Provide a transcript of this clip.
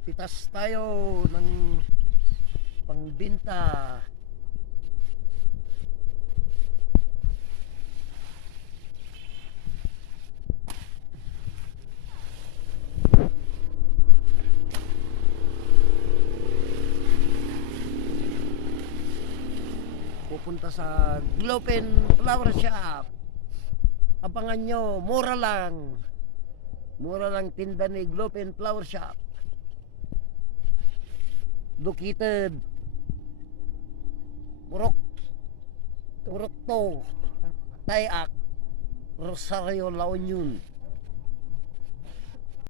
pitas tayo ng pangbinta. Pupunta sa Glopen Flower Shop. Abangan nyo, mura lang. Mura lang tinda ni Glopen Flower Shop. Located. Purok. Purok to. Tayak. Rosario La Union.